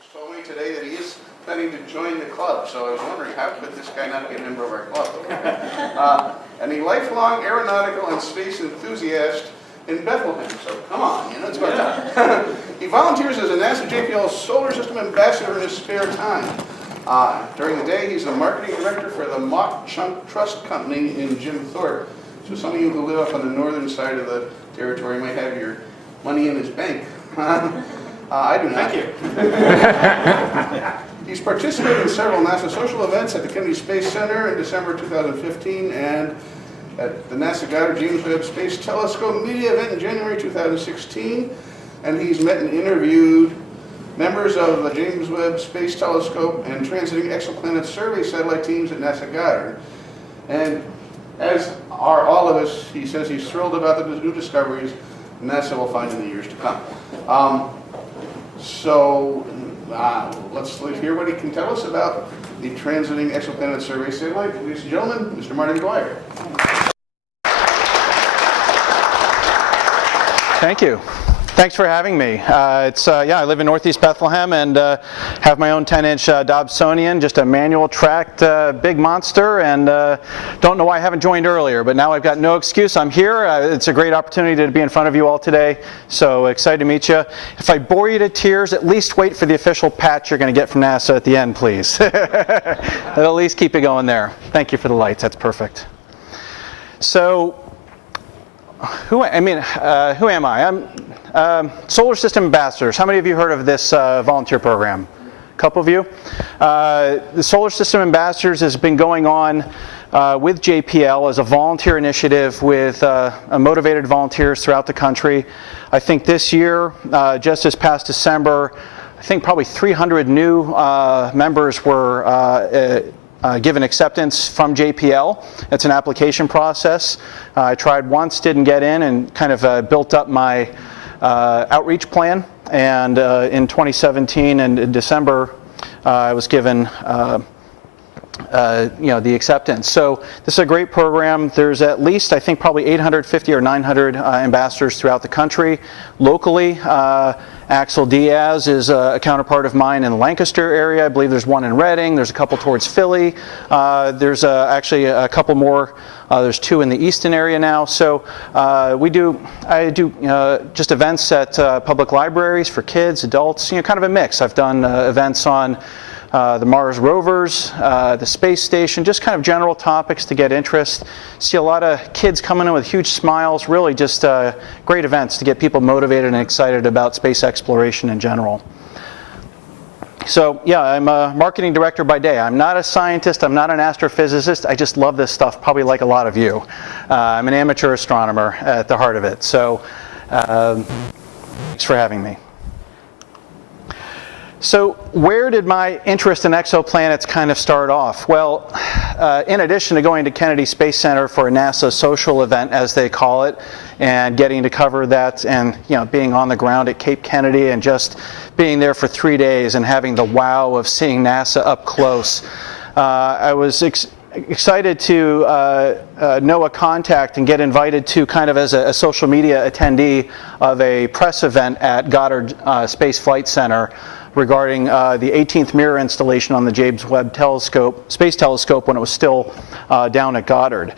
just told me today that he is planning to join the club, so I was wondering, how could this guy not be a member of our club? And a lifelong aeronautical and space enthusiast in Bethlehem, so come on, it's about time. He volunteers as a NASA JPL Solar System Ambassador in his spare time. During the day, he's the marketing director for the Mock Chunk Trust Company in Jim Thorpe. So some of you who live up on the northern side of the territory might have your money in his bank. I do not. Thank you. He's participated in several NASA social events at the Kennedy Space Center in December 2015 and at the NASA Goddard James Webb Space Telescope media event in January 2016. And he's met and interviewed members of the James Webb Space Telescope and transiting exoplanet survey satellite teams at NASA Goddard. And as are all of us, he says he's thrilled about the new discoveries NASA will find in the years to come. Let's hear what he can tell us about the transiting exoplanet survey satellite. Ladies and gentlemen, Mr. Marty McGuire. Thank you. Thanks for having me. I live in Northeast Bethlehem and have my own 10-inch Dobsonian, just a manual tracked big monster, and don't know why I haven't joined earlier, but now I've got no excuse. I'm here. It's a great opportunity to be in front of you all today, so excited to meet you. If I bore you to tears, at least wait for the official patch you're going to get from NASA at the end, please. That'll at least keep you going there. Thank you for the lights. That's perfect. So, who am I? I'm Solar System Ambassadors. How many of you heard of this volunteer program? A couple of you? The Solar System Ambassadors has been going on with JPL as a volunteer initiative with motivated volunteers throughout the country. I think this year, just this past December, I think probably 300 new members were given acceptance from JPL. It's an application process. I tried once, didn't get in, and kind of built up my outreach plan. And in 2017 and in December, I was given the acceptance. So this is a great program. There's at least, I think, probably 850 or 900 ambassadors throughout the country. Locally, Axel Diaz is a counterpart of mine in the Lancaster area. I believe there's one in Reading. There's a couple towards Philly. There's actually a couple more. There's two in the Easton area now. So I do just events at public libraries for kids, adults, kind of a mix. I've done events on the Mars rovers, the space station, just kind of general topics to get interest. See a lot of kids coming in with huge smiles, really just great events to get people motivated and excited about space exploration in general. So yeah, I'm a marketing director by day. I'm not a scientist, I'm not an astrophysicist, I just love this stuff, probably like a lot of you. I'm an amateur astronomer at the heart of it, so thanks for having me. So where did my interest in exoplanets kind of start off? Well, in addition to going to Kennedy Space Center for a NASA social event, as they call it, and getting to cover that and being on the ground at Cape Kennedy and just being there for 3 days and having the wow of seeing NASA up close, I was excited to know a contact and get invited to kind of as a social media attendee of a press event at Goddard Space Flight Center regarding the 18th mirror installation on the James Webb Space Telescope when it was still down at Goddard.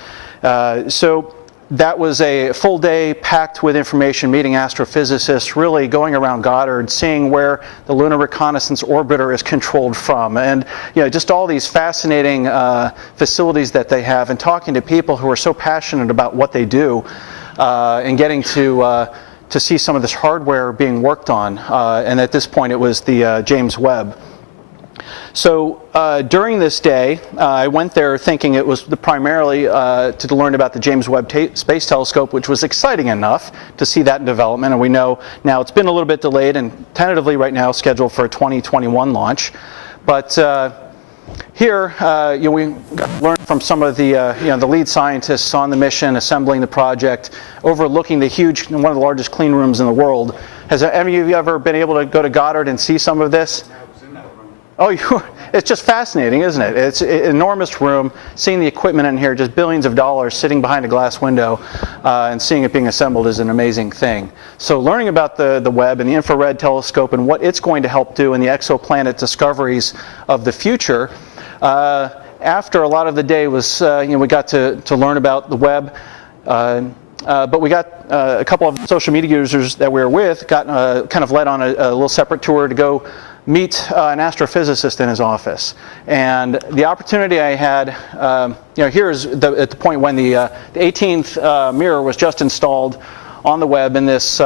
So that was a full day packed with information, meeting astrophysicists, really going around Goddard, seeing where the Lunar Reconnaissance Orbiter is controlled from, and just all these fascinating facilities that they have, and talking to people who are so passionate about what they do, and getting to see some of this hardware being worked on, and at this point it was the James Webb. So during this day, I went there thinking it was primarily to learn about the James Webb Space Telescope, which was exciting enough to see that in development, and we know now it's been a little bit delayed and tentatively right now scheduled for a 2021 launch. But here, we learned from some of the the lead scientists on the mission, assembling the project, overlooking the huge, one of the largest clean rooms in the world. Has any of you ever been able to go to Goddard and see some of this? Oh, it's just fascinating, isn't it? It's an enormous room, seeing the equipment in here, just billions of dollars sitting behind a glass window, and seeing it being assembled is an amazing thing. So learning about the Webb and the infrared telescope and what it's going to help do in the exoplanet discoveries of the future, after a lot of the day was, we got to learn about the Webb, but we got a couple of social media users that we were with, got kind of led on a little separate tour to go meet an astrophysicist in his office. And the opportunity I had, here is at the point when the 18th mirror was just installed on the Webb in this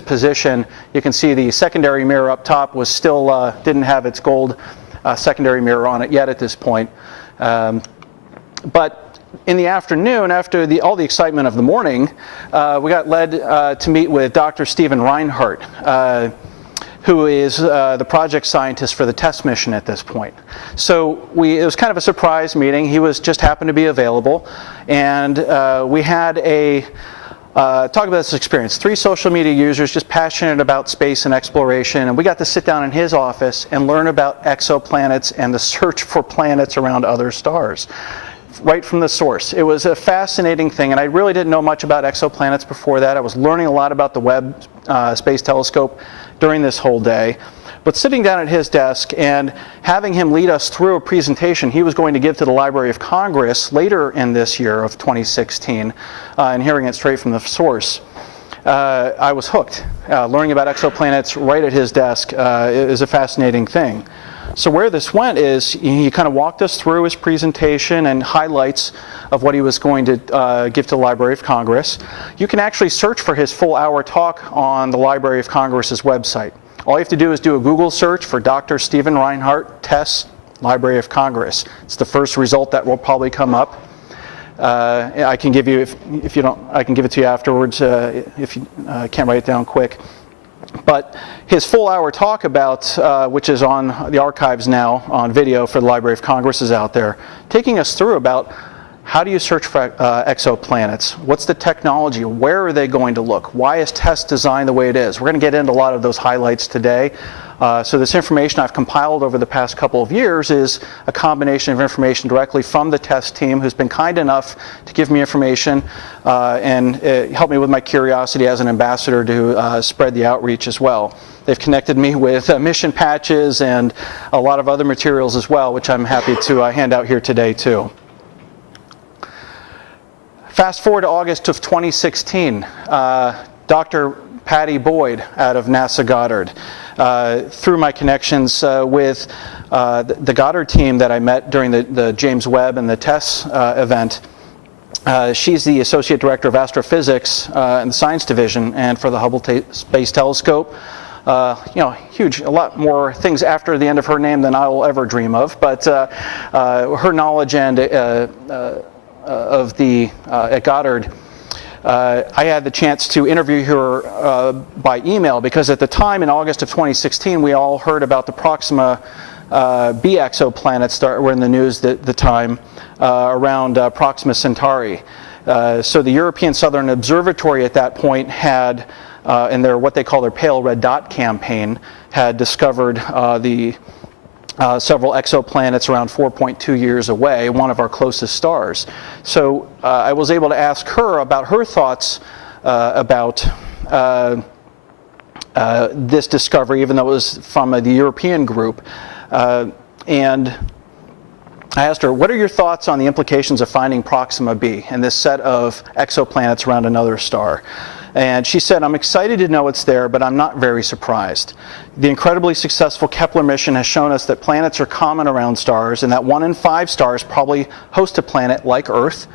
position. You can see the secondary mirror up top was still, didn't have its gold secondary mirror on it yet at this point. But in the afternoon, after all the excitement of the morning, we got led to meet with Dr. Stephen Reinhardt, who is the project scientist for the TESS mission at this point. So it was kind of a surprise meeting. He just happened to be available, and we had a talk about this experience. 3 social media users just passionate about space and exploration, and we got to sit down in his office and learn about exoplanets and the search for planets around other stars, right from the source. It was a fascinating thing, and I really didn't know much about exoplanets before that. I was learning a lot about the Webb Space Telescope during this whole day. But sitting down at his desk and having him lead us through a presentation he was going to give to the Library of Congress later in this year of 2016, and hearing it straight from the source, I was hooked. Learning about exoplanets right at his desk is a fascinating thing. So where this went is he kind of walked us through his presentation and highlights of what he was going to give to the Library of Congress. You can actually search for his full hour talk on the Library of Congress's website. All you have to do is do a Google search for Dr. Stephen Reinhardt, TESS, Library of Congress. It's the first result that will probably come up. I can give you, if you don't, I can give it to you afterwards if you can't write it down quick. But his full hour talk about, which is on the archives now on video for the Library of Congress, is out there, taking us through about how do you search for exoplanets? What's the technology? Where are they going to look? Why is TESS designed the way it is? We're going to get into a lot of those highlights today. So this information I've compiled over the past couple of years is a combination of information directly from the TESS team, who's been kind enough to give me information and help me with my curiosity as an ambassador to spread the outreach as well. They've connected me with mission patches and a lot of other materials as well, which I'm happy to hand out here today too. Fast forward to August of 2016, Dr. Patty Boyd out of NASA Goddard, through my connections with the Goddard team that I met during the James Webb and the TESS event. She's the Associate Director of Astrophysics in the Science Division and for the Hubble Space Telescope. Huge, a lot more things after the end of her name than I will ever dream of, but her knowledge and at Goddard, I had the chance to interview her by email, because at the time in August of 2016 we all heard about the Proxima b exoplanets that were in the news at the time around Proxima Centauri. So the European Southern Observatory at that point had, in their what they call their Pale Red Dot campaign, had discovered several exoplanets around 4.2 years away, one of our closest stars. So I was able to ask her about her thoughts about this discovery, even though it was from the European group. And I asked her, what are your thoughts on the implications of finding Proxima b and this set of exoplanets around another star? And she said, I'm excited to know it's there, but I'm not very surprised. The incredibly successful Kepler mission has shown us that planets are common around stars, and that 1 in 5 stars probably host a planet like Earth,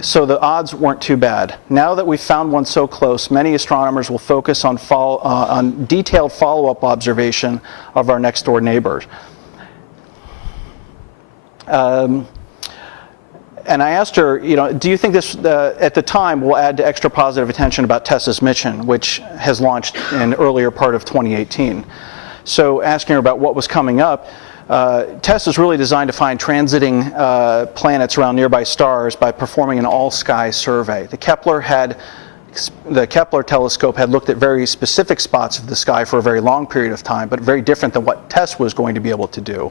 so the odds weren't too bad. Now that we've found one so close, many astronomers will focus on detailed follow-up observation of our next-door neighbors. And I asked her, do you think this, at the time, will add to extra positive attention about TESS's mission, which has launched in earlier part of 2018? So asking her about what was coming up, TESS is really designed to find transiting planets around nearby stars by performing an all-sky survey. The Kepler had the Kepler telescope had looked at very specific spots of the sky for a very long period of time, but very different than what TESS was going to be able to do.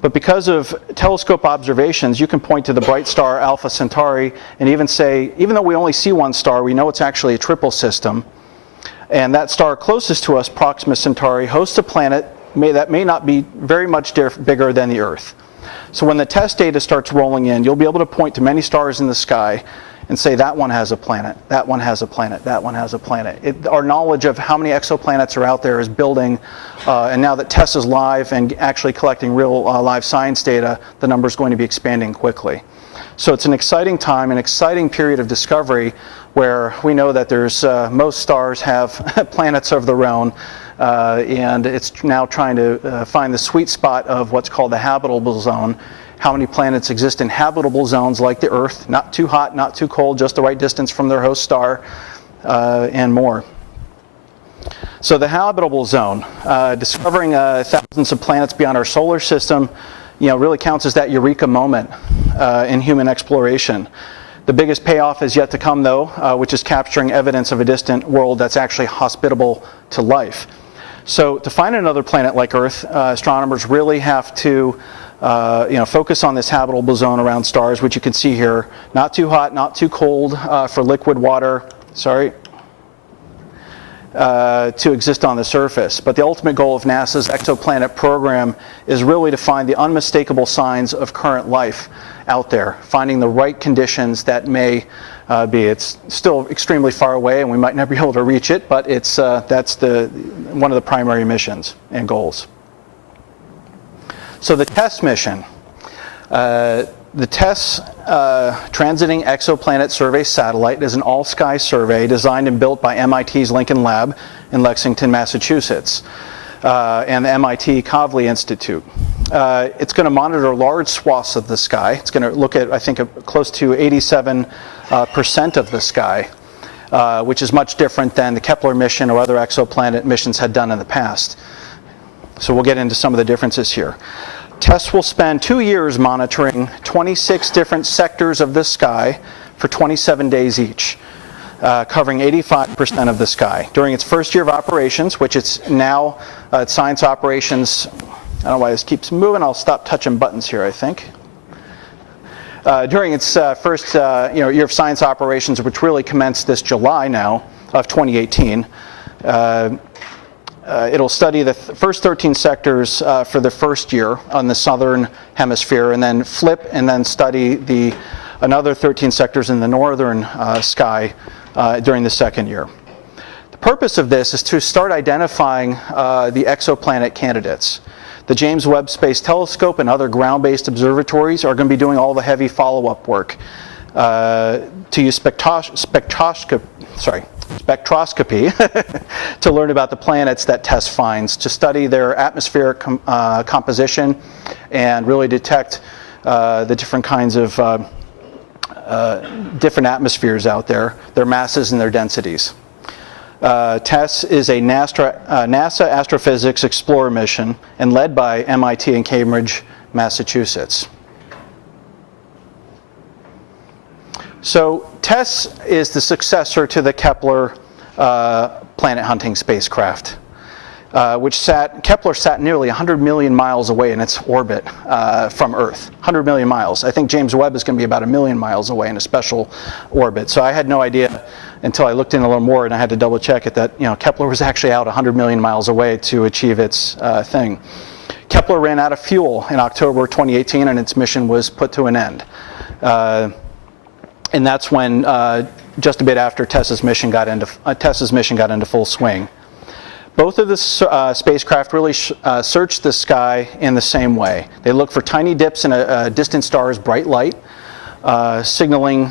But because of telescope observations, you can point to the bright star Alpha Centauri and even say, even though we only see one star, we know it's actually a triple system. And that star closest to us, Proxima Centauri, hosts a planet that may not be very much bigger than the Earth. So when the TESS data starts rolling in, you'll be able to point to many stars in the sky and say that one has a planet, that one has a planet, that one has a planet. Our knowledge of how many exoplanets are out there is building, and now that TESS is live and actually collecting real live science data, the number is going to be expanding quickly. So it's an exciting time, an exciting period of discovery where we know that there's most stars have planets of their own, and it's now trying to find the sweet spot of what's called the habitable zone. How many planets exist in habitable zones like the Earth, not too hot, not too cold, just the right distance from their host star, and more. So the habitable zone, discovering thousands of planets beyond our solar system, really counts as that eureka moment in human exploration. The biggest payoff is yet to come, though, which is capturing evidence of a distant world that's actually hospitable to life. So to find another planet like Earth, astronomers really have to focus on this habitable zone around stars, which you can see here. Not too hot, not too cold for liquid water, to exist on the surface. But the ultimate goal of NASA's Exoplanet program is really to find the unmistakable signs of current life out there, finding the right conditions that may be. It's still extremely far away and we might never be able to reach it, but it's, that's one of the primary missions and goals. So the TESS mission. The TESS Transiting Exoplanet Survey Satellite is an all-sky survey designed and built by MIT's Lincoln Lab in Lexington, Massachusetts, and the MIT Kavli Institute. It's going to monitor large swaths of the sky. It's going to look at, I think, close to 87% of the sky, which is much different than the Kepler mission or other exoplanet missions had done in the past. So we'll get into some of the differences here. TESS will spend 2 years monitoring 26 different sectors of the sky for 27 days each, covering 85% of the sky. During its first year of operations, which it's now science operations, I don't know why this keeps moving, I'll stop touching buttons here, I think. During its first year of science operations, which really commenced this July now of 2018, it'll study the first 13 sectors for the first year on the southern hemisphere, and then flip and then study another 13 sectors in the northern sky during the second year. The purpose of this is to start identifying the exoplanet candidates. The James Webb Space Telescope and other ground-based observatories are going to be doing all the heavy follow-up work to use spectroscopy to learn about the planets that TESS finds, to study their atmospheric composition and really detect the different kinds of different atmospheres out there, their masses and their densities. TESS is a NASA Astrophysics Explorer mission and led by MIT in Cambridge, Massachusetts. So TESS is the successor to the Kepler planet hunting spacecraft, Kepler sat nearly 100 million miles away in its orbit from Earth. 100 million miles. I think James Webb is going to be about 1 million miles away in a special orbit. So I had no idea until I looked in a little more, and I had to double check it, that Kepler was actually out 100 million miles away to achieve its thing. Kepler ran out of fuel in October 2018, and its mission was put to an end. And that's when, just a bit after TESS's mission got into full swing. Both of the spacecraft really search the sky in the same way. They look for tiny dips in a distant star's bright light, signaling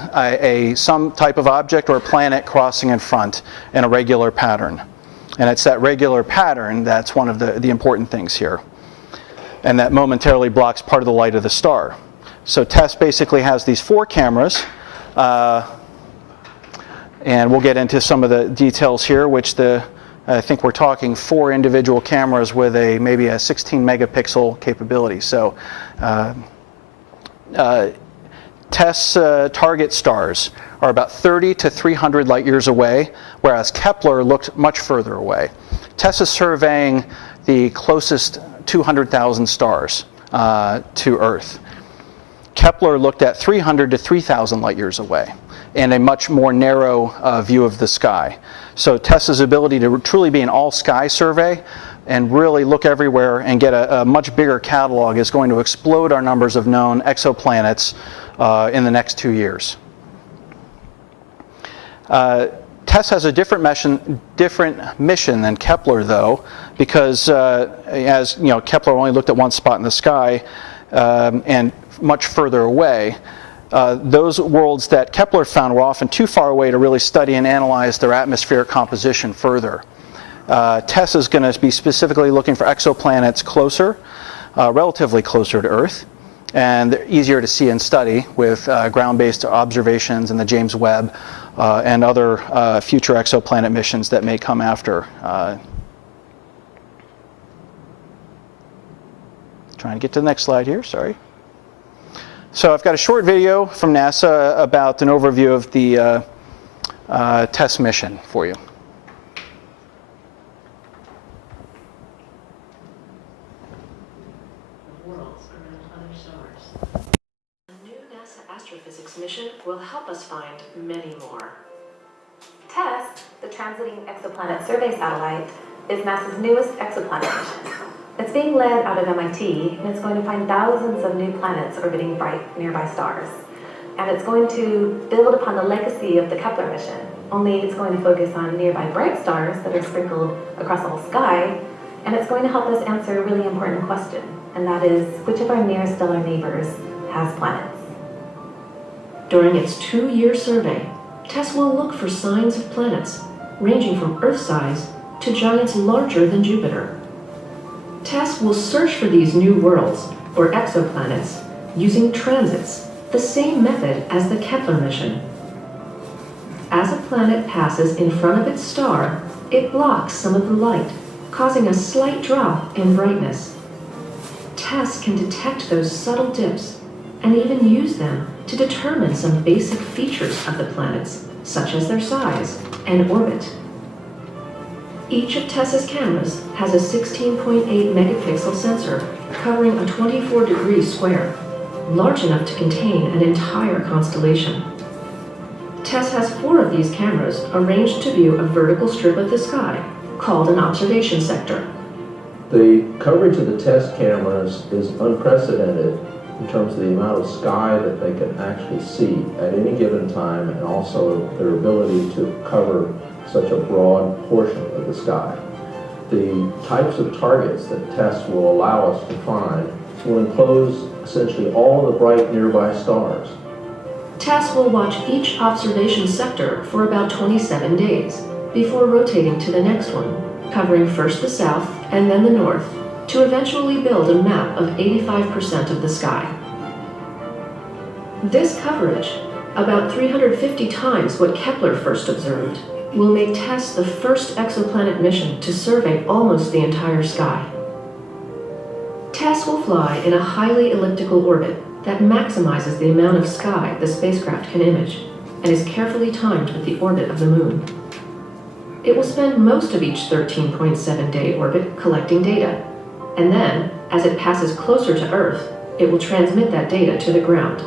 some type of object or a planet crossing in front in a regular pattern. And it's that regular pattern that's one of the important things here, and that momentarily blocks part of the light of the star. So TESS basically has these 4 cameras, and we'll get into some of the details here, which I think we're talking 4 individual cameras with maybe a 16 megapixel capability. So TESS target stars are about 30 to 300 light years away, whereas Kepler looked much further away. TESS is surveying the closest 200,000 stars to Earth. Kepler looked at 300 to 3,000 light years away in a much more narrow view of the sky. So TESS's ability to truly be an all-sky survey and really look everywhere and get a much bigger catalog is going to explode our numbers of known exoplanets in the next 2 years. TESS has a different mission than Kepler, though, because as you know, Kepler only looked at one spot in the sky and much further away. Those worlds that Kepler found were often too far away to really study and analyze their atmospheric composition further. TESS is going to be specifically looking for exoplanets closer, relatively closer to Earth, and they're easier to see and study with ground-based observations in the James Webb and other future exoplanet missions that may come after. Trying to get to the next slide here, sorry. So I've got a short video from NASA about an overview of the TESS mission for you. Worlds around other stars. A new NASA astrophysics mission will help us find many more. TESS, the Transiting Exoplanet Survey Satellite, is NASA's newest exoplanet mission. It's being led out of MIT, and it's going to find thousands of new planets orbiting bright nearby stars. And it's going to build upon the legacy of the Kepler mission, only it's going to focus on nearby bright stars that are sprinkled across the whole sky, and it's going to help us answer a really important question, and that is, which of our nearest stellar neighbors has planets? During its 2-year survey, TESS will look for signs of planets, ranging from Earth-size to giants larger than Jupiter. TESS will search for these new worlds, or exoplanets, using transits, the same method as the Kepler mission. As a planet passes in front of its star, it blocks some of the light, causing a slight drop in brightness. TESS can detect those subtle dips and even use them to determine some basic features of the planets, such as their size and orbit. Each of TESS's cameras has a 16.8 megapixel sensor covering a 24-degree square, large enough to contain an entire constellation. TESS has 4 of these cameras arranged to view a vertical strip of the sky, called an observation sector. The coverage of the TESS cameras is unprecedented in terms of the amount of sky that they can actually see at any given time, and also their ability to cover such a broad portion of the sky. The types of targets that TESS will allow us to find will enclose essentially all the bright nearby stars. TESS will watch each observation sector for about 27 days before rotating to the next one, covering first the south and then the north, to eventually build a map of 85% of the sky. This coverage, about 350 times what Kepler first observed, will make TESS the first exoplanet mission to survey almost the entire sky. TESS will fly in a highly elliptical orbit that maximizes the amount of sky the spacecraft can image, and is carefully timed with the orbit of the Moon. It will spend most of each 13.7-day orbit collecting data, and then, as it passes closer to Earth, it will transmit that data to the ground.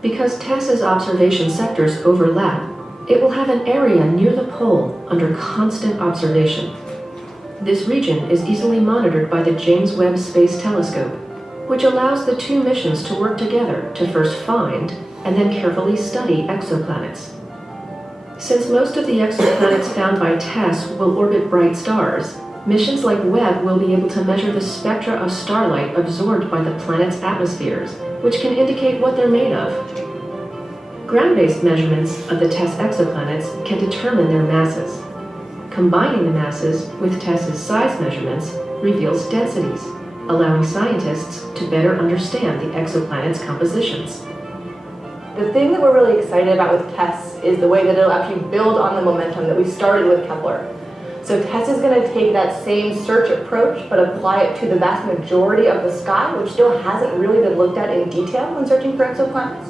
Because TESS's observation sectors overlap, it will have an area near the pole under constant observation. This region is easily monitored by the James Webb Space Telescope, which allows the 2 missions to work together to first find and then carefully study exoplanets. Since most of the exoplanets found by TESS will orbit bright stars, missions like Webb will be able to measure the spectra of starlight absorbed by the planet's atmospheres, which can indicate what they're made of. Ground-based measurements of the TESS exoplanets can determine their masses. Combining the masses with TESS's size measurements reveals densities, allowing scientists to better understand the exoplanet's compositions. The thing that we're really excited about with TESS is the way that it'll actually build on the momentum that we started with Kepler. So TESS is going to take that same search approach, but apply it to the vast majority of the sky, which still hasn't really been looked at in detail when searching for exoplanets.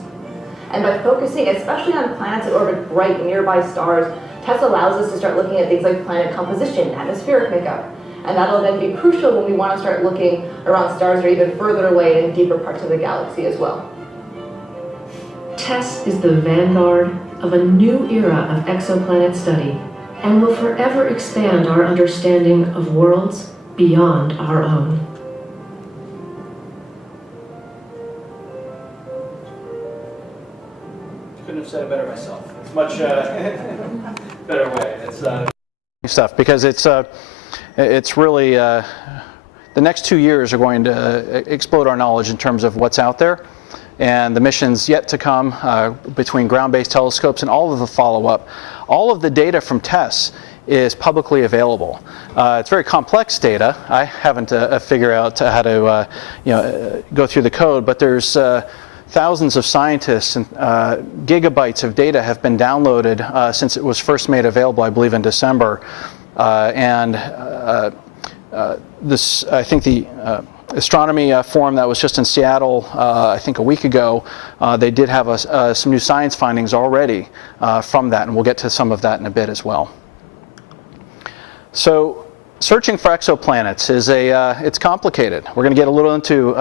And by focusing especially on planets that orbit bright nearby stars, TESS allows us to start looking at things like planet composition, atmospheric makeup. And that'll then be crucial when we want to start looking around stars that are even further away in deeper parts of the galaxy as well. TESS is the vanguard of a new era of exoplanet study and will forever expand our understanding of worlds beyond our own. Couldn't have said it better myself. It's much better way. It's stuff because it's really the next 2 years are going to explode our knowledge in terms of what's out there, and the missions yet to come between ground-based telescopes and all of the follow-up. All of the data from TESS is publicly available. It's very complex data. I haven't figured out how to go through the code, but there's thousands of scientists and gigabytes of data have been downloaded since it was first made available, I believe, in December. This, I think the astronomy forum that was just in Seattle, I think a week ago, they did have some new science findings already from that, and we'll get to some of that in a bit as well. So, searching for exoplanets is it's complicated. We're going to get a little into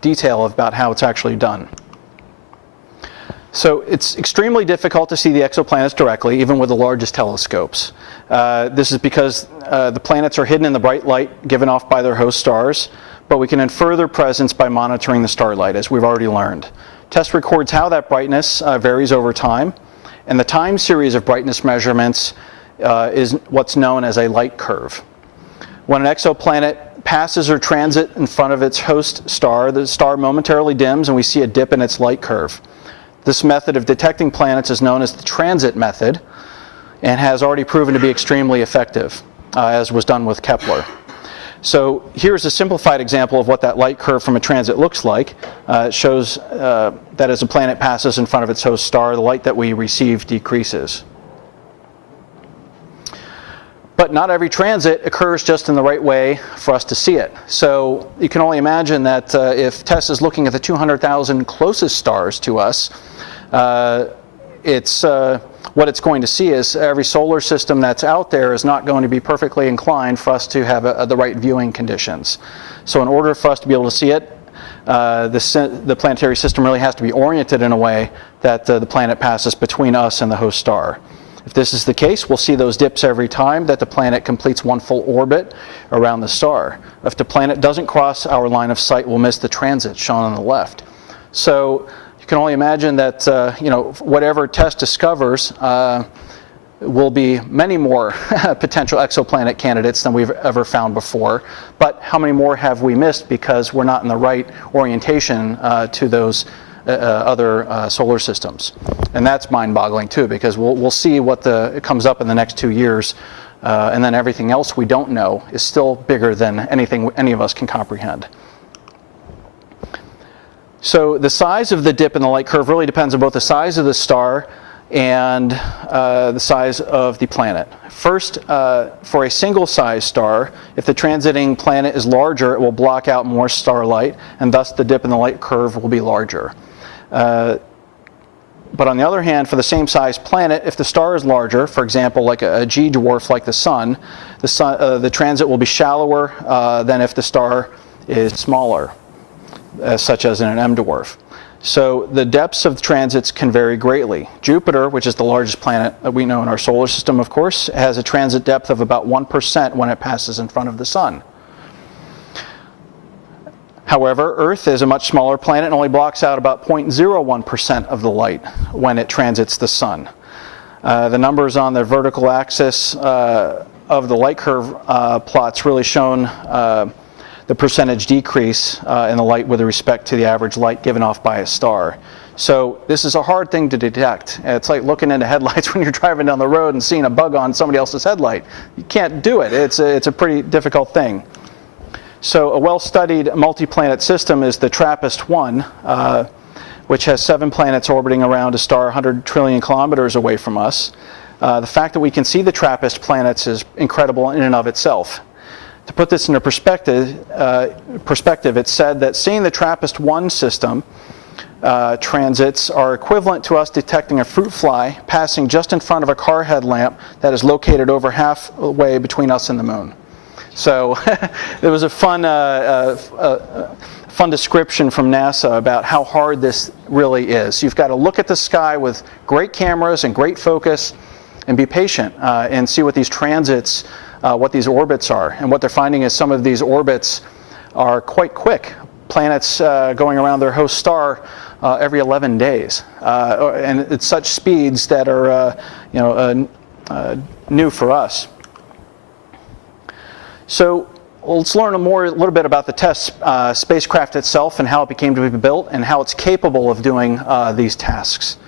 detail about how it's actually done. So it's extremely difficult to see the exoplanets directly, even with the largest telescopes. This is because the planets are hidden in the bright light given off by their host stars, but we can infer their presence by monitoring the starlight, as we've already learned. TESS records how that brightness varies over time, and the time series of brightness measurements is what's known as a light curve. When an exoplanet passes or transits in front of its host star, the star momentarily dims and we see a dip in its light curve. This method of detecting planets is known as the transit method and has already proven to be extremely effective, as was done with Kepler. So here's a simplified example of what that light curve from a transit looks like. It shows that as a planet passes in front of its host star, the light that we receive decreases. But not every transit occurs just in the right way for us to see it. So you can only imagine that if TESS is looking at the 200,000 closest stars to us, what it's going to see is every solar system that's out there is not going to be perfectly inclined for us to have the right viewing conditions. So in order for us to be able to see it, the planetary system really has to be oriented in a way that the planet passes between us and the host star. If this is the case, we'll see those dips every time that the planet completes one full orbit around the star. If the planet doesn't cross our line of sight, we'll miss the transit shown on the left. So you can only imagine that whatever TESS discovers will be many more potential exoplanet candidates than we've ever found before. But how many more have we missed because we're not in the right orientation to those other solar systems? And that's mind-boggling too, because we'll see what comes up in the next 2 years, and then everything else we don't know is still bigger than anything any of us can comprehend. So the size of the dip in the light curve really depends on both the size of the star and the size of the planet. First, for a single-sized star, if the transiting planet is larger, it will block out more starlight, and thus the dip in the light curve will be larger. But on the other hand, for the same size planet, if the star is larger, for example, like a G dwarf like the sun, the transit will be shallower than if the star is smaller, such as in an M dwarf. So the depths of the transits can vary greatly. Jupiter, which is the largest planet that we know in our solar system, of course, has a transit depth of about 1% when it passes in front of the sun. However, Earth is a much smaller planet and only blocks out about 0.01% of the light when it transits the sun. The numbers on the vertical axis of the light curve plots really shown the percentage decrease in the light with respect to the average light given off by a star. So this is a hard thing to detect. It's like looking into headlights when you're driving down the road and seeing a bug on somebody else's headlight. You can't do it. It's a pretty difficult thing. So a well-studied multi-planet system is the TRAPPIST-1, which has 7 planets orbiting around a star 100 trillion kilometers away from us. The fact that we can see the TRAPPIST planets is incredible in and of itself. To put this into perspective, it's said that seeing the TRAPPIST-1 system transits are equivalent to us detecting a fruit fly passing just in front of a car headlamp that is located over halfway between us and the moon. So it was a fun description from NASA about how hard this really is. You've got to look at the sky with great cameras and great focus and be patient and see what these transits, what these orbits are. And what they're finding is some of these orbits are quite quick. Planets going around their host star every 11 days. And it's such speeds that are new for us. So let's learn a little bit about the TESS spacecraft itself and how it became to be built and how it's capable of doing these tasks.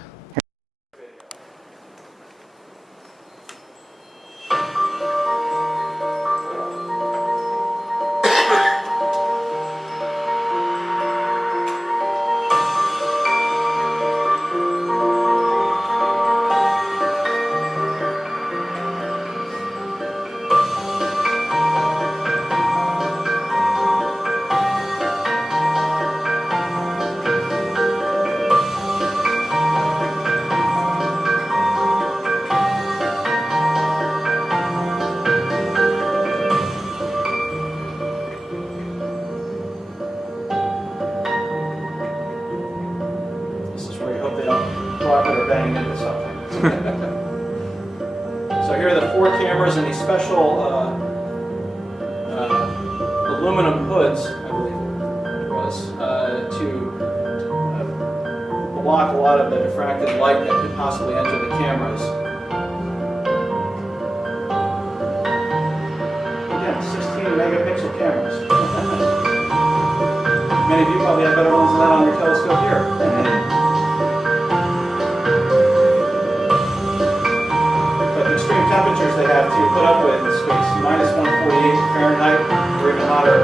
So here are the 4 cameras and these special aluminum hoods, I believe it was, to block a lot of the diffracted light that could possibly enter the cameras. Again, 16 megapixel cameras. Many of you probably have better ones than that on your telescope here. Temperatures they have to put up with in space, minus 148 Fahrenheit, or even hotter,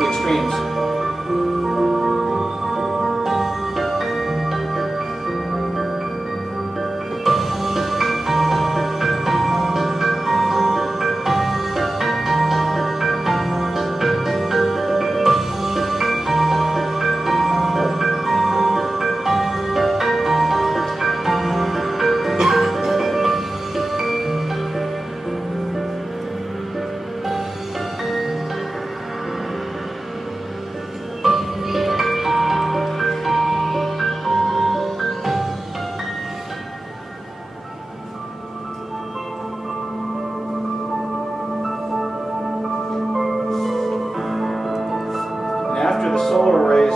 the extremes. After the solar arrays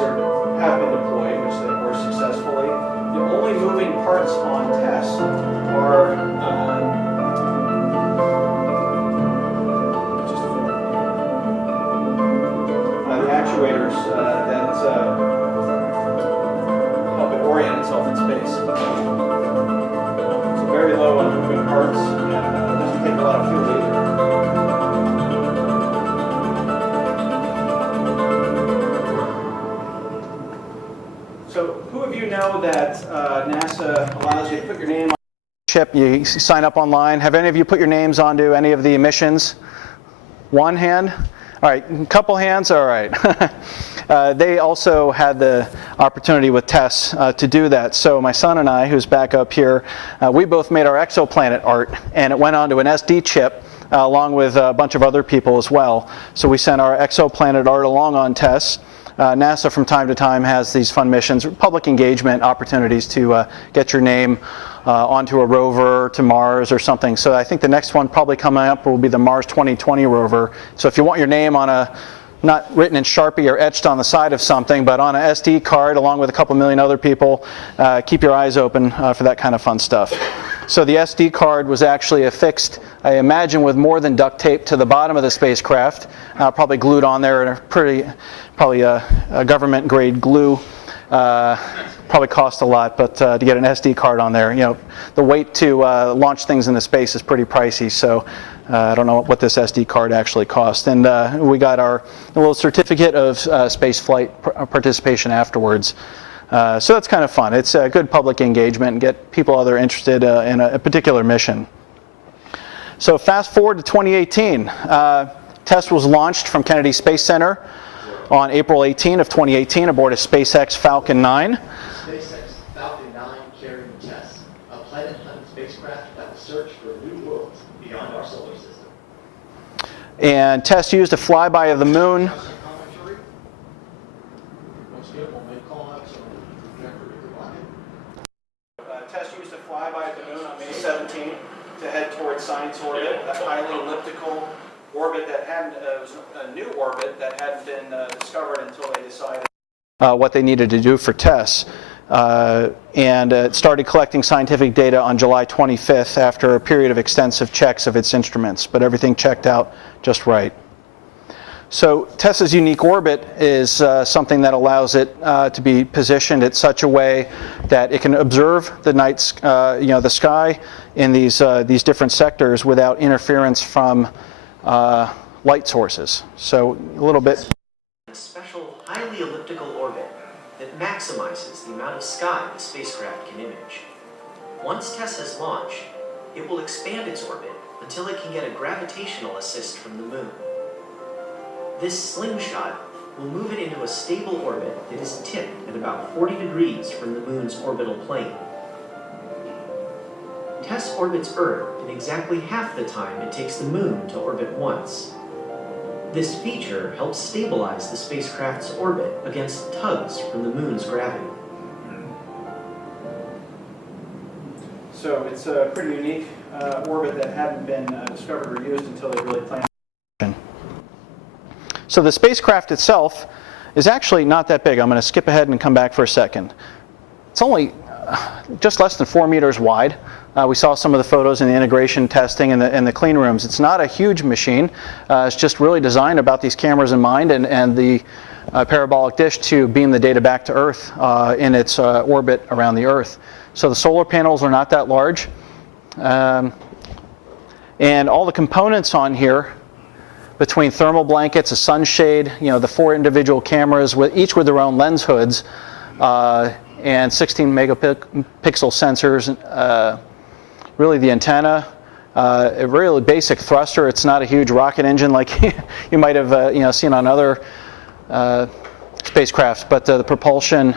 have been deployed, which they were successfully, the only moving parts on TESS are the actuators that help it orient itself in space. So very low on moving parts, and doesn't take a lot of fuel either. So who of you know that NASA allows you to put your name on a chip? You sign up online. Have any of you put your names onto any of the missions? One hand? All right, a couple hands? All right. They also had the opportunity with TESS to do that. So my son and I, who's back up here, we both made our exoplanet art, and it went onto an SD chip along with a bunch of other people as well. So we sent our exoplanet art along on TESS. NASA from time to time has these fun missions, public engagement opportunities to get your name onto a rover to Mars or something. So I think the next one probably coming up will be the Mars 2020 rover. So if you want your name on a, not written in Sharpie or etched on the side of something, but on an SD card along with a couple million other people, keep your eyes open for that kind of fun stuff. So the SD card was actually affixed, I imagine, with more than duct tape to the bottom of the spacecraft, probably glued on there in a probably a government grade glue. Probably cost a lot, but to get an SD card on there, the weight to launch things into space is pretty pricey. So I don't know what this SD card actually cost. And we got our little certificate of space flight participation afterwards. So that's kind of fun. It's a good public engagement and get people that are interested in a particular mission. So fast forward to 2018. TESS was launched from Kennedy Space Center. on April 18 of 2018 aboard a SpaceX Falcon 9. SpaceX Falcon 9 carrying TESS, a planet-hunting spacecraft that will search for new worlds beyond our solar system. And TESS used a flyby of the moon. TESS used a flyby of the moon on May 17 to head towards science orbit, a highly elliptical orbit that hadn't, was a new orbit that hadn't been discovered until they decided what they needed to do for TESS. And it started collecting scientific data on July 25th after a period of extensive checks of its instruments, but everything checked out just right. So TESS's unique orbit is something that allows it to be positioned in such a way that it can observe the night, the sky in these different sectors without interference from light sources. So a little bit. A special, highly elliptical orbit that maximizes the amount of sky the spacecraft can image. Once TESS is launched, it will expand its orbit until it can get a gravitational assist from the moon. This slingshot will move it into a stable orbit that is tipped at about 40 degrees from the moon's orbital plane. TESS orbits Earth in exactly half the time it takes the moon to orbit once. This feature helps stabilize the spacecraft's orbit against tugs from the moon's gravity. So it's a pretty unique orbit that hadn't been discovered or used until they really planned. So the spacecraft itself is actually not that big. I'm going to skip ahead and come back for a second. It's only just less than 4 meters wide. We saw some of the photos in the integration testing in the clean rooms. It's not a huge machine. It's just really designed about these cameras in mind and the parabolic dish to beam the data back to Earth in its orbit around the Earth. So the solar panels are not that large. And all the components on here, between thermal blankets, a sunshade, the 4 individual cameras, each with their own lens hoods, and 16 megapixel sensors. Really the antenna, a really basic thruster. It's not a huge rocket engine like you might have seen on other spacecraft, but the propulsion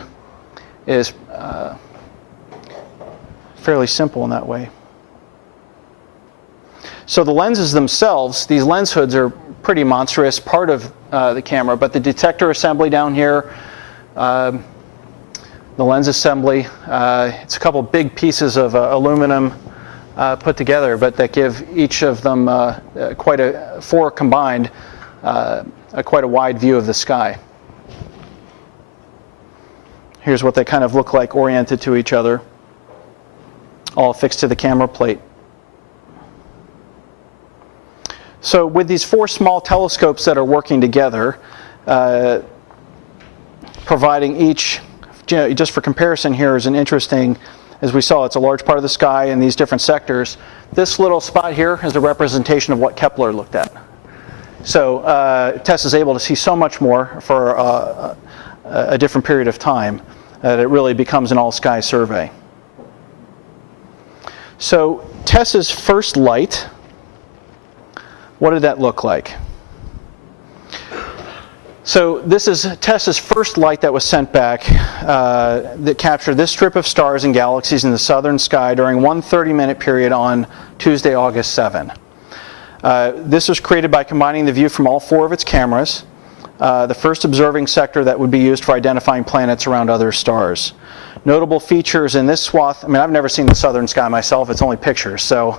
is fairly simple in that way. So the lenses themselves, these lens hoods are pretty monstrous, part of the camera, but the detector assembly down here, the lens assembly, it's a couple big pieces of aluminum put together, but that give each of them four combined, quite a wide view of the sky. Here's what they kind of look like oriented to each other, all affixed to the camera plate. So with these 4 small telescopes that are working together, providing each, just for comparison here is an interesting, as we saw, it's a large part of the sky in these different sectors. This little spot here is a representation of what Kepler looked at. So TESS is able to see so much more for a different period of time that it really becomes an all-sky survey. So TESS's first light, what did that look like? So this is TESS's first light that was sent back that captured this strip of stars and galaxies in the southern sky during one 30-minute period on Tuesday, August 7. This was created by combining the view from all 4 of its cameras, the first observing sector that would be used for identifying planets around other stars. Notable features in this swath, I mean, I've never seen the southern sky myself, it's only pictures, so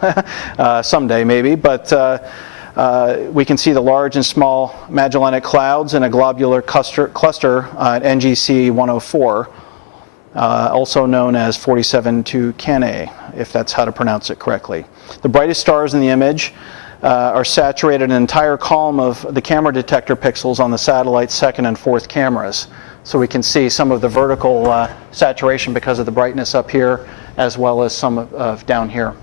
someday maybe, but we can see the large and small Magellanic clouds and a globular cluster at NGC 104, also known as 47 Tucanae, if that's how to pronounce it correctly. The brightest stars in the image are saturated an entire column of the camera detector pixels on the satellite's 2nd and 4th cameras. So we can see some of the vertical saturation because of the brightness up here, as well as some of down here.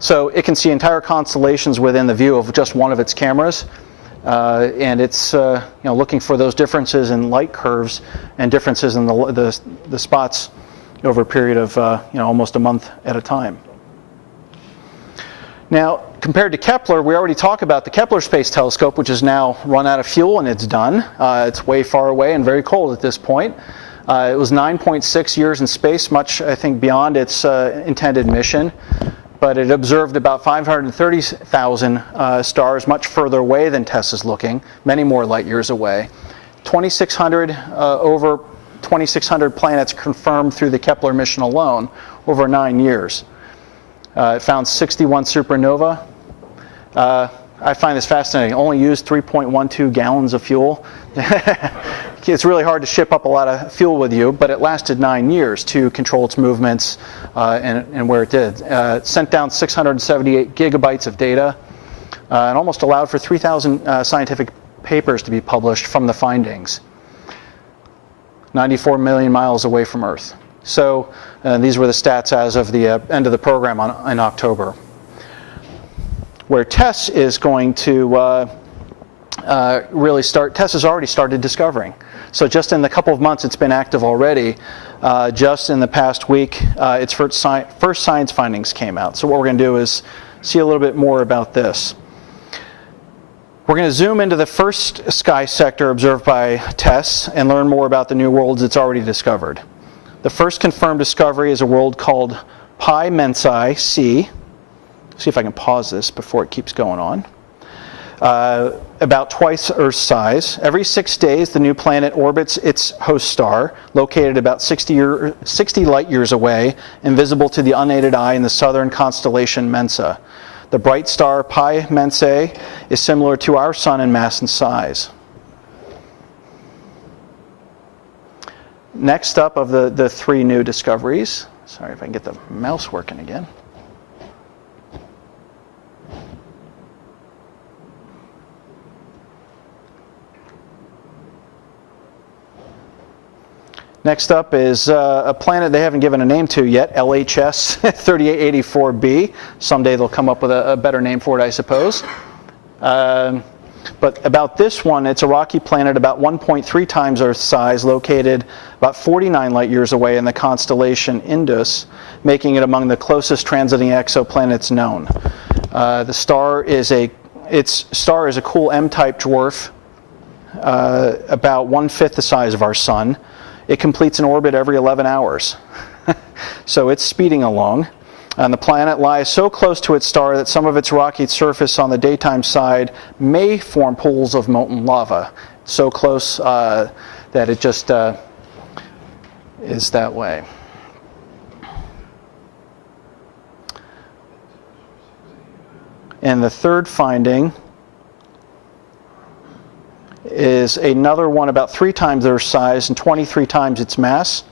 So it can see entire constellations within the view of just one of its cameras, and it's looking for those differences in light curves and differences in the spots over a period of almost a month at a time. Now, compared to Kepler, we already talked about the Kepler Space Telescope, which is now run out of fuel and it's done. It's way far away and very cold at this point. It was 9.6 years in space, much, I think, beyond its intended mission. But it observed about 530,000 stars, much further away than TESS is looking, many more light years away. 2,600, over 2,600 planets confirmed through the Kepler mission alone over 9 years. It found 61 supernova. I find this fascinating. Only used 3.12 gallons of fuel. It's really hard to ship up a lot of fuel with you, but it lasted 9 years to control its movements and where it did. It sent down 678 gigabytes of data and almost allowed for 3,000 scientific papers to be published from the findings. 94 million miles away from Earth. So these were the stats as of the end of the program in October. Where TESS is going to really start, TESS has already started discovering. So just in the couple of months it's been active already, just in the past week, its first science findings came out. So what we're going to do is see a little bit more about this. We're going to zoom into the first sky sector observed by TESS and learn more about the new worlds it's already discovered. The first confirmed discovery is a world called Pi Mensae C. See if I can pause this before it keeps going on. About twice Earth's size. Every 6 days, the new planet orbits its host star, located about 60 light years away, and visible to the unaided eye in the southern constellation Mensa. The bright star Pi Mensae is similar to our sun in mass and size. Next up of the three new discoveries, sorry if I can get the mouse working again. Next up is a planet they haven't given a name to yet, LHS 3884b. Someday they'll come up with a better name for it, I suppose. But about this one, it's a rocky planet about 1.3 times Earth's size, located about 49 light years away in the constellation Indus, making it among the closest transiting exoplanets known. Its star is a cool M-type dwarf, about 1/5 the size of our sun. It completes an orbit every 11 hours. So it's speeding along. And the planet lies so close to its star that some of its rocky surface on the daytime side may form pools of molten lava. So close that it just is that way. And the third finding is another one about 3 times their size and 23 times its mass.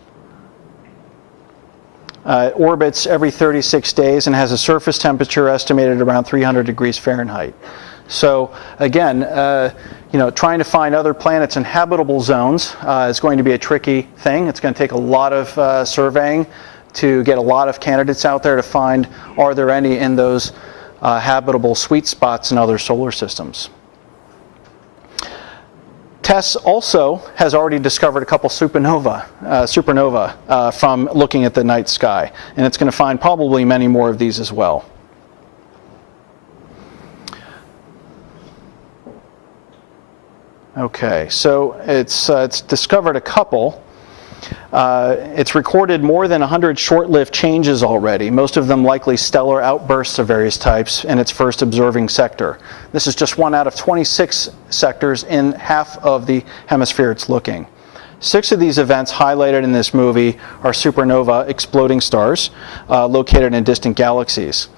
It orbits every 36 days and has a surface temperature estimated around 300 degrees Fahrenheit. So again, trying to find other planets in habitable zones is going to be a tricky thing. It's going to take a lot of surveying to get a lot of candidates out there to find, are there any in those habitable sweet spots in other solar systems. TESS also has already discovered a couple supernova from looking at the night sky, and it's going to find probably many more of these as well. Okay, so it's discovered a couple. It's recorded more than 100 short-lived changes already, most of them likely stellar outbursts of various types in its first observing sector. This is just one out of 26 sectors in half of the hemisphere it's looking. 6 of these events highlighted in this movie are supernova exploding stars located in distant galaxies.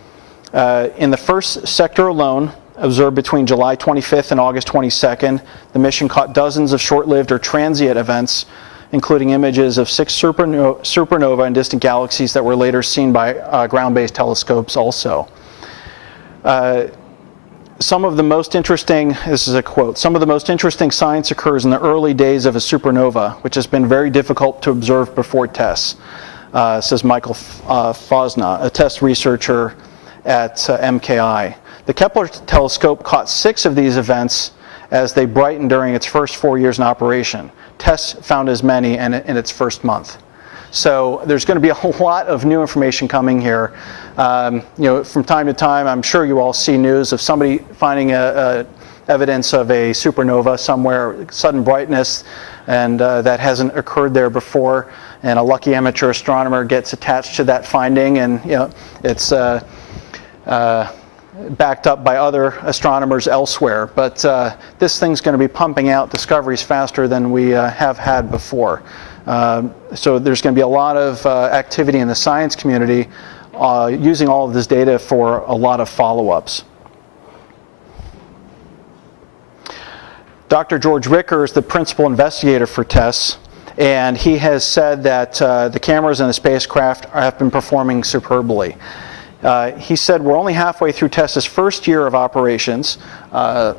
In the first sector alone, observed between July 25th and August 22nd, the mission caught dozens of short-lived or transient events, including images of 6 supernova in distant galaxies that were later seen by ground-based telescopes also. Some of the most interesting, this is a quote, some of the most interesting science occurs in the early days of a supernova, which has been very difficult to observe before TESS, says Michael Fosna, a TESS researcher at MKI. The Kepler telescope caught 6 of these events as they brightened during its first 4 years in operation. TESS found as many in its first month. So there's going to be a whole lot of new information coming here. From time to time, I'm sure you all see news of somebody finding evidence of a supernova somewhere, sudden brightness, and that hasn't occurred there before. And a lucky amateur astronomer gets attached to that finding, and it's backed up by other astronomers elsewhere. But this thing's going to be pumping out discoveries faster than we have had before. So there's going to be a lot of activity in the science community using all of this data for a lot of follow-ups. Dr. George Ricker is the principal investigator for TESS, and he has said that the cameras and the spacecraft have been performing superbly. He said we're only halfway through TESS's first year of operations. And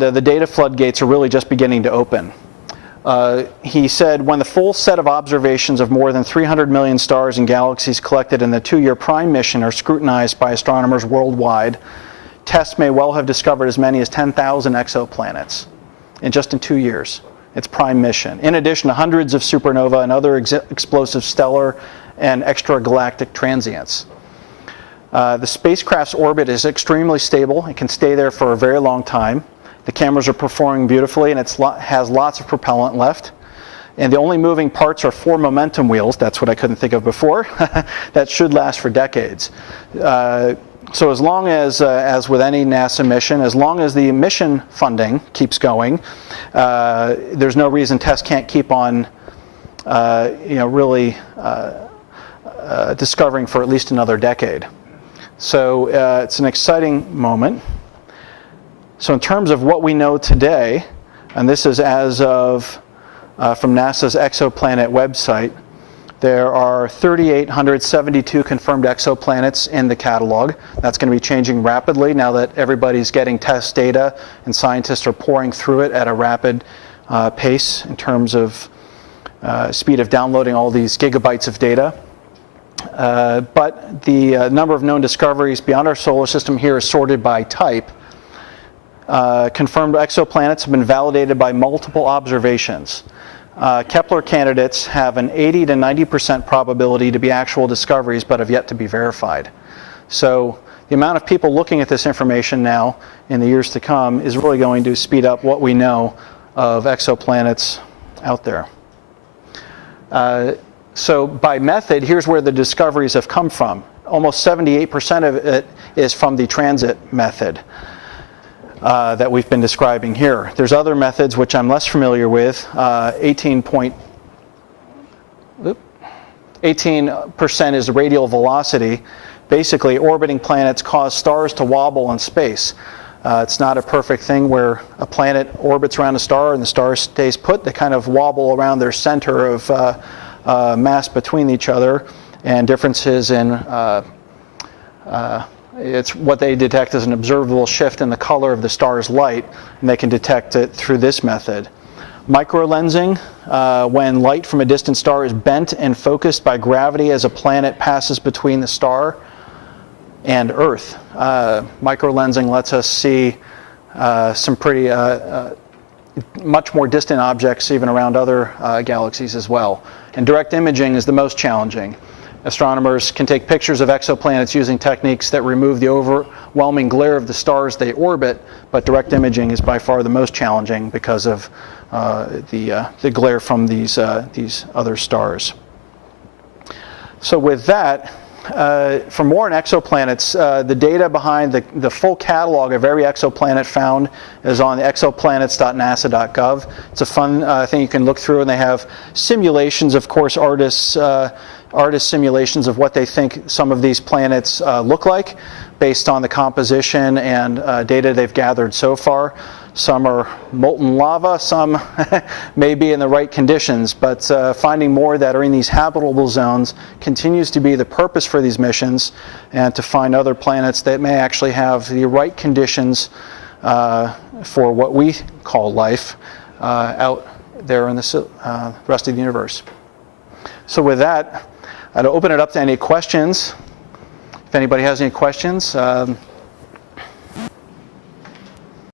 the data floodgates are really just beginning to open. He said when the full set of observations of more than 300 million stars and galaxies collected in the 2-year PRIME mission are scrutinized by astronomers worldwide, TESS may well have discovered as many as 10,000 exoplanets in 2 years. Its PRIME mission, in addition to hundreds of supernova and other explosive stellar and extragalactic transients. The spacecraft's orbit is extremely stable. It can stay there for a very long time. The cameras are performing beautifully, and it has lots of propellant left. And the only moving parts are 4 momentum wheels. That's what I couldn't think of before. That should last for decades. So as long as with any NASA mission, as long as the mission funding keeps going, there's no reason TESS can't keep on, really discovering for at least another decade. So it's an exciting moment. So in terms of what we know today, and this is as of from NASA's Exoplanet website, there are 3,872 confirmed exoplanets in the catalog. That's going to be changing rapidly now that everybody's getting TESS data and scientists are pouring through it at a rapid pace in terms of speed of downloading all these gigabytes of data. But the number of known discoveries beyond our solar system here is sorted by type. Confirmed exoplanets have been validated by multiple observations. Kepler candidates have an 80 to 90% probability to be actual discoveries, but have yet to be verified. So the amount of people looking at this information now in the years to come is really going to speed up what we know of exoplanets out there. So by method, here's where the discoveries have come from. Almost 78% of it is from the transit method that we've been describing here. There's other methods which I'm less familiar with. 18% is the radial velocity. Basically, orbiting planets cause stars to wobble in space. It's not a perfect thing where a planet orbits around a star and the star stays put. They kind of wobble around their center of mass between each other, and differences in it's what they detect as an observable shift in the color of the star's light, and they can detect it through this method. Microlensing, when light from a distant star is bent and focused by gravity as a planet passes between the star and Earth. Microlensing lets us see some pretty much more distant objects even around other galaxies as well. And direct imaging is the most challenging. Astronomers can take pictures of exoplanets using techniques that remove the overwhelming glare of the stars they orbit, but direct imaging is by far the most challenging because of the glare from these other stars. So with that, for more on exoplanets, the data behind the full catalog of every exoplanet found is on the exoplanets.nasa.gov. It's a fun thing you can look through, and they have simulations, of course, artist simulations of what they think some of these planets look like based on the composition and data they've gathered so far. Some are molten lava, some may be in the right conditions, but finding more that are in these habitable zones continues to be the purpose for these missions, and to find other planets that may actually have the right conditions for what we call life out there in the rest of the universe. So with that, I'd open it up to any questions. If anybody has any questions.